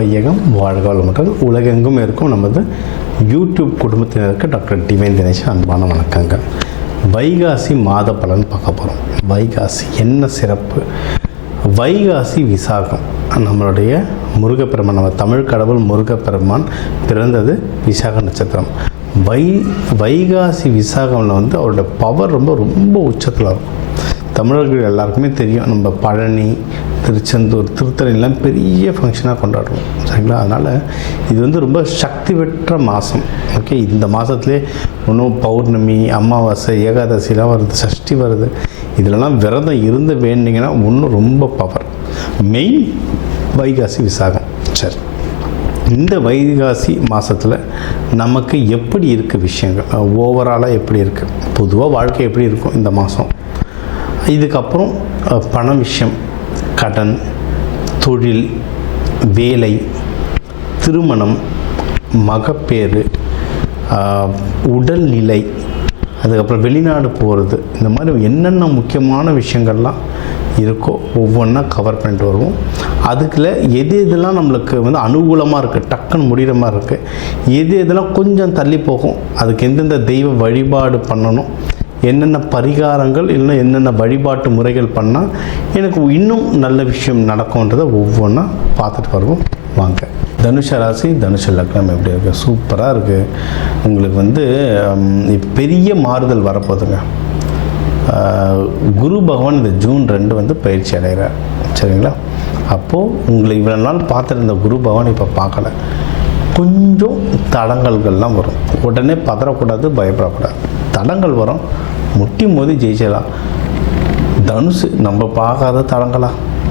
வையகம் வாழ்க வளமுடன். உலகெங்கும் இருக்கும் நமது யூடியூப் குடும்பத்தினருக்கு டாக்டர் டிவைன் தினேஷ் அன்பான வணக்கங்கள். வைகாசி மாத பலன் பார்க்க போகிறோம். வைகாசி என்ன சிறப்பு? வைகாசி விசாகம். நம்மளுடைய முருகப்பெருமான், நம்ம தமிழ் கடவுள் முருகப்பெருமான் பிறந்தது விசாக நட்சத்திரம். வைகாசி விசாகமில் அவரோட பவர் ரொம்ப உச்சத்தில் இருக்கும். தமிழர்கள் எல்லாருக்குமே தெரியும், நம்ம பழனி, திருச்செந்தூர், திருத்தணிலாம் பெரிய ஃபங்க்ஷனாக கொண்டாடுவோம், சரிங்களா? அதனால் இது ரொம்ப சக்தி பெற்ற மாதம். ஓகே, இந்த மாதத்துலேயே இன்னும் பௌர்ணமி, அமாவாசை, ஏகாதசிலாம் வருது, சஷ்டி வருது. இதிலலாம் விரதம் இருந்து வேண்டிங்கன்னா இன்னும் ரொம்ப பவர். மெயின் வைகாசி விசாகம். சரி, இந்த வைகாசி மாதத்தில் நமக்கு எப்படி இருக்குது விஷயங்கள், ஓவராலாக எப்படி இருக்குது, பொதுவாக வாழ்க்கை எப்படி இருக்கும் இந்த மாதம், இதுக்கப்புறம் பண விஷயம், கடன், தொழில், வேலை, திருமணம், மகப்பேறு, உடல்நிலை, அதுக்கப்புறம் வெளிநாடு போகிறது, இந்த மாதிரி என்னென்ன முக்கியமான விஷயங்கள்லாம் இருக்கோ ஒவ்வொன்றா கவர் பண்ணிட்டு வருவோம். அதுக்குள்ள எது எதெல்லாம் நம்மளுக்கு அனுகூலமாக இருக்குது, டக்குன்னு முடிகிற மாதிரி இருக்குது, எது எதெல்லாம் கொஞ்சம் தள்ளி போகும், அதுக்கு எந்தெந்த தெய்வ வழிபாடு பண்ணணும், என்னென்ன பரிகாரங்கள் இல்லைன்னா என்னென்ன வழிபாட்டு முறைகள் பண்ணால் எனக்கு இன்னும் நல்ல விஷயம் நடக்கும்ன்றதை ஒவ்வொன்றா பார்த்துட்டு வருவோம். வாங்க. தனுஷ ராசி, தனுஷ லக்னம் எப்படி இருக்குது? சூப்பராக இருக்குது. உங்களுக்கு பெரிய மாறுதல் வரப்போகுதுங்க. குரு பகவான் இந்த ஜூன் 2 பயிற்சி அடைகிறார், சரிங்களா? அப்போது உங்களை இவ்வளோ நாள் பார்த்துருந்த குரு பகவான் இப்போ பார்க்கல. கொஞ்சம் தடங்கல்கள்லாம் வரும். உடனே பதறக்கூடாது, பயப்படக்கூடாது. தடங்கள் வரும், முட்டி மோதி ஜெயிச்சிடலாம். தனுசு நம்ம பார்க்காத தடங்களா?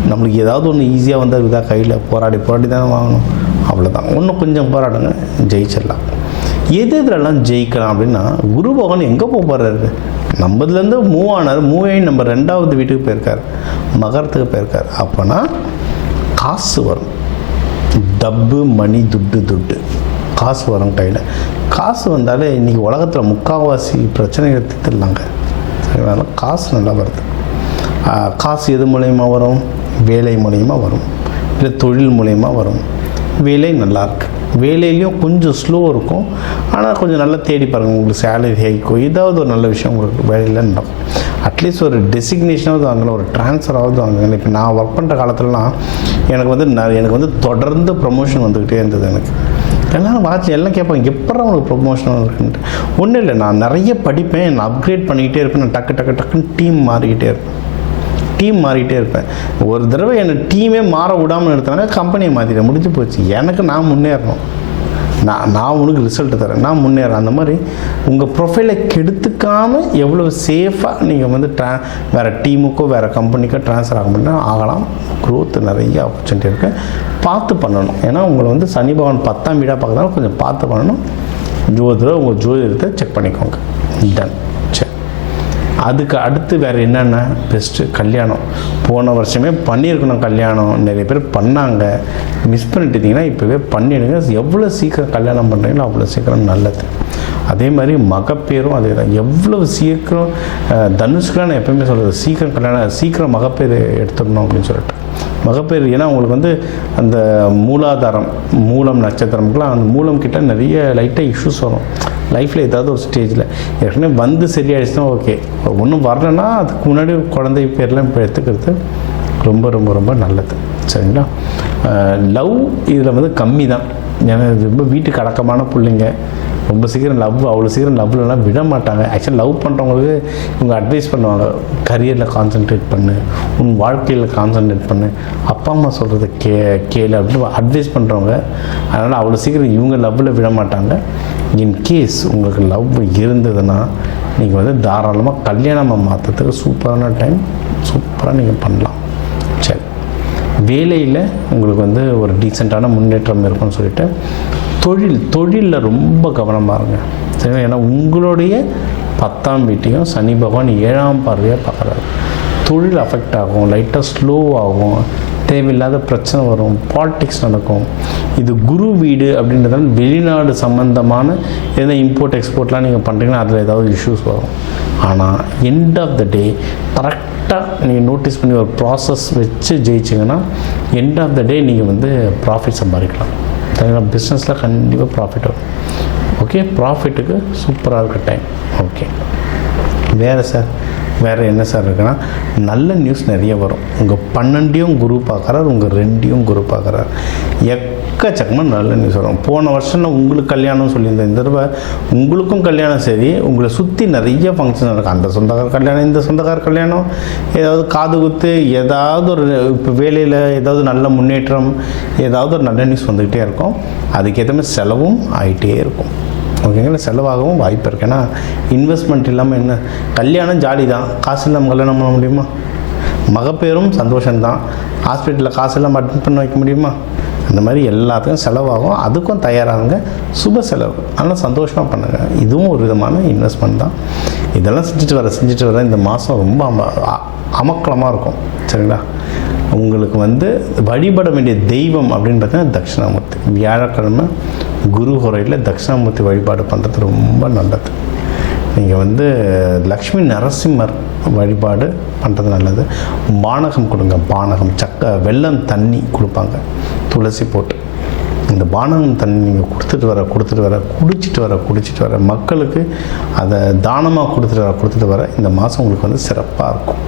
நம்மளுக்கு ஏதாவது ஒன்று ஈஸியாக வந்தால் இதாக கையில் போராடி தானே வாங்கணும், அவ்வளோதான். இன்னும் கொஞ்சம் போராடுங்க, ஜெயிச்சிடலாம். எது இதிலெல்லாம் ஜெயிக்கலாம் அப்படின்னா, குரு பகவான் எங்கே போகிறாரு? நம்மதுலேருந்து மூவ் ஆனார். மூவாயி நம்ம 2வது வீட்டுக்கு போயிருக்கார், மகரத்துக்கு போயிருக்கார். அப்போனா காசு வரும், டப்பு, மணி, துட்டு காசு வரும் கையில். காசு வந்தாலே இன்றைக்கி உலகத்தில் முக்கால்வாசி பிரச்சனைகளை தீர்த்துடலாங்க, சரிங்களா? காசு நல்லா வருது. காசு எது மூலயமா வரும்? வேலை மூலயமா வரும், இல்லை தொழில் மூலயமா வரும். வேலை நல்லாயிருக்கு, வேலையிலையும் கொஞ்சம் ஸ்லோ இருக்கும், ஆனால் கொஞ்சம் நல்லா தேடி பாருங்கள், உங்களுக்கு சேலரி ஹைக்கோ ஏதாவது ஒரு நல்ல விஷயம் உங்களுக்கு வேலையில் நடக்கும். அட்லீஸ்ட் ஒரு டெசிக்னேஷனாவது வாங்கலாம், ஒரு ட்ரான்ஸ்ஃபராவது வாங்கலாம். இப்போ நான் ஒர்க் பண்ணுற காலத்துலலாம் எனக்கு தொடர்ந்து ப்ரமோஷன் வந்துக்கிட்டே இருந்தது. எனக்கு எல்லாம் கேட்பாங்க, எப்பறம் உங்களுக்கு ப்ரொமோஷன் இருக்குன்ட்டு. ஒன்றும் இல்லை, நான் நிறைய படிப்பேன், நான் அப்கிரேட் பண்ணிக்கிட்டே இருப்பேன், நான் டக்குன்னு டீம் மாறிக்கிட்டே இருப்பேன். ஒரு தடவை என்னை டீமே மாற விடாமல் எடுத்தாங்க, கம்பெனியை மாற்றிட்டேன், முடிஞ்சு போச்சு. நான் முன்னேறணும், நான் உனக்கு ரிசல்ட்டு தரேன், நான் முன்னேறேன். அந்த மாதிரி உங்கள் ப்ரொஃபைலை கெடுத்துக்காமல் எவ்வளோ சேஃபாக நீங்கள் வேறு டீமுக்கோ வேறு கம்பெனிக்கோ ட்ரான்ஸ்ஃபர் ஆக முடியும், ஆகலாம். க்ரோத்து நிறைய ஆப்பர்ச்சுனிட்டி இருக்குது, பார்த்து பண்ணணும். ஏன்னா உங்களை சனி பகவான் 10ஆம் வீடாக பார்க்கறதால கொஞ்சம் பார்த்து பண்ணணும். உங்கள் ஜோதிடத்தை செக் பண்ணிக்கோங்க. டன். சரி, அதுக்கு அடுத்து வேறு என்னென்ன பெஸ்ட்டு? கல்யாணம். போன வருஷமே பண்ணியிருக்கணும் கல்யாணம், நிறைய பேர் பண்ணாங்க, மிஸ் பண்ணிட்டீங்கன்னா இப்போவே பண்ணிவிடுங்க. எவ்வளோ சீக்கிரம் கல்யாணம் பண்ணுறீங்களோ அவ்வளோ சீக்கிரம் நல்லது. அதே மாதிரி மகப்பேரும் அதே தான். எவ்வளவு சீக்கிரம் தனுஷ்கெலாம் நான் எப்போயுமே சொல்கிறது, சீக்கிரம் கல்யாணம், சீக்கிரம் மகப்பேர் எடுத்துடணும் அப்படின்னு சொல்லிட்டு. மகப்பேர் ஏன்னா உங்களுக்கு அந்த மூலாதாரம், மூலம் நட்சத்திரம்லாம், அந்த மூலம் கிட்ட நிறைய லைட்டாக இஷ்யூஸ் வரும் லைஃப்பில். ஏதாவது ஒரு ஸ்டேஜில் ஏற்கனவே சரியாயிடுச்சுன்னா ஓகே, ஒன்றும் வரலன்னா அதுக்கு முன்னாடி குழந்தை பேர்லாம் இப்போ எடுத்துக்கிறது ரொம்ப நல்லது, சரிங்களா? லவ் இதில் கம்மி தான். ஏன்னா ரொம்ப வீட்டுக்கு அடக்கமான பிள்ளைங்க, ரொம்ப சீக்கிரம் அவ்வளோ சீக்கிரம் லவ்லலாம் விட மாட்டாங்க. ஆக்சுவலி லவ் பண்ணுறவங்களுக்கு இவங்க அட்வைஸ் பண்ணுவாங்க, கரியரில் கான்சன்ட்ரேட் பண்ணு, உன் வாழ்க்கையில் கான்சன்ட்ரேட் பண்ணு, அப்பா அம்மா சொல்கிறத கேளு அப்படின்னு அட்வைஸ் பண்ணுறவங்க. அதனால் அவ்வளோ சீக்கிரம் இவங்க லவ்வில் விட மாட்டாங்க. இன்கேஸ் உங்களுக்கு லவ் இருந்ததுன்னா நீங்கள் தாராளமாக கல்யாணமாக மாற்றுறதுக்கு சூப்பரான டைம், சூப்பராக நீங்கள் பண்ணலாம். சரி, வேலையில் உங்களுக்கு ஒரு டீசெண்டான முன்னேற்றம் இருக்கும்னு சொல்லிட்டு, தொழிலில் ரொம்ப கவனமாக இருங்க, சரிங்களா? ஏன்னா உங்களுடைய 10ஆம் வீட்டையும் சனி பகவான் 7ஆம் பார்வையாக பார்க்குறாரு. தொழில் அஃபெக்ட் ஆகும், லைட்டாக ஸ்லோ ஆகும், தேவையில்லாத பிரச்சனை வரும், பாலிடிக்ஸ் நடக்கும். இது குரு வீடு அப்படின்றதால வெளிநாடு சம்மந்தமான எதனா இம்போர்ட் எக்ஸ்போர்ட்லாம் நீங்கள் பண்ணுறீங்கன்னா அதில் ஏதாவது இஷ்யூஸ் வரும். ஆனால் எண்ட் ஆஃப் த டே கரெக்டாக நீங்கள் நோட்டீஸ் பண்ணி ஒரு ப்ராசஸ் வச்சு ஜெயிச்சிங்கன்னா எண்ட் ஆஃப் த டே நீங்கள் வந்து ப்ராஃபிட் சம்பாதிக்கலாம். சரிங்களா? பிஸ்னஸில் கண்டிப்பாக ப்ராஃபிட் வரும். ஓகே, ப்ராஃபிட்டுக்கு சூப்பராக இருக்க டைம். ஓகே, வேறு சார் வேறு என்ன சார் இருக்குன்னா, நல்ல நியூஸ் நிறைய வரும். உங்கள் 12 குரு பார்க்குறாரு, உங்கள் 2 குரு பார்க்குறாரு. எக்கச்சக்கமாக நல்ல நியூஸ் வரும். போன வருஷம் உங்களுக்கு கல்யாணம் சொல்லியிருந்தேன், இந்த தடவை உங்களுக்கும் கல்யாணம். சரி, உங்களை சுற்றி நிறைய ஃபங்க்ஷன் நடக்கும். அந்த சொந்தக்கார கல்யாணம், இந்த சொந்தக்கார கல்யாணம், ஏதாவது காது குத்து, ஏதாவது ஒரு இப்போ வேலையில் ஏதாவது நல்ல முன்னேற்றம், ஏதாவது ஒரு நல்ல நியூஸ் வந்துக்கிட்டே இருக்கும். அதுக்கேற்ற மாதிரி செலவும் ஆகிட்டே இருக்கும். ஓகேங்களா? செலவாகவும் வாய்ப்பு இருக்குது. ஏன்னா இன்வெஸ்ட்மெண்ட் இல்லாமல் என்ன, கல்யாணம் ஜாலி தான், காசு இல்லாமல் கல்யாணம் பண்ண முடியுமா? மகப்பேரும் சந்தோஷம்தான், ஹாஸ்பிட்டலில் காசு இல்லாமல் அட்மிட் பண்ண வைக்க முடியுமா? அந்த மாதிரி எல்லாத்துக்கும் செலவாகும். அதுக்கும் தயாராகுங்க, சுப செலவு. அதனால் சந்தோஷமாக பண்ணுங்கள். இதுவும் ஒரு விதமான இன்வெஸ்ட்மெண்ட் தான். இதெல்லாம் செஞ்சுட்டு வர இந்த மாதம் ரொம்ப அமக்கலமாக இருக்கும். சரிங்களா? உங்களுக்கு வந்து வழிபட வேண்டிய தெய்வம் அப்படின்னு பார்த்தீங்கன்னா தட்சிணாமூர்த்தி. வியாழக்கிழமை குரு ஹோரையில் தட்சிணாமூர்த்தி வழிபாடு பண்ணுறது ரொம்ப நல்லது. நீங்கள் வந்து லக்ஷ்மி நரசிம்மர் வழிபாடு பண்ணுறது நல்லது. பானகம் கொடுங்க. பானகம், வெல்லம் தண்ணி கொடுப்பாங்க துளசி போட்டு. இந்த பானகம் தண்ணி நீங்கள் குடிச்சிட்டு வர மக்களுக்கு அதை தானமாக கொடுத்துட்டு வர இந்த மாதம் உங்களுக்கு வந்து சிறப்பாக இருக்கும்.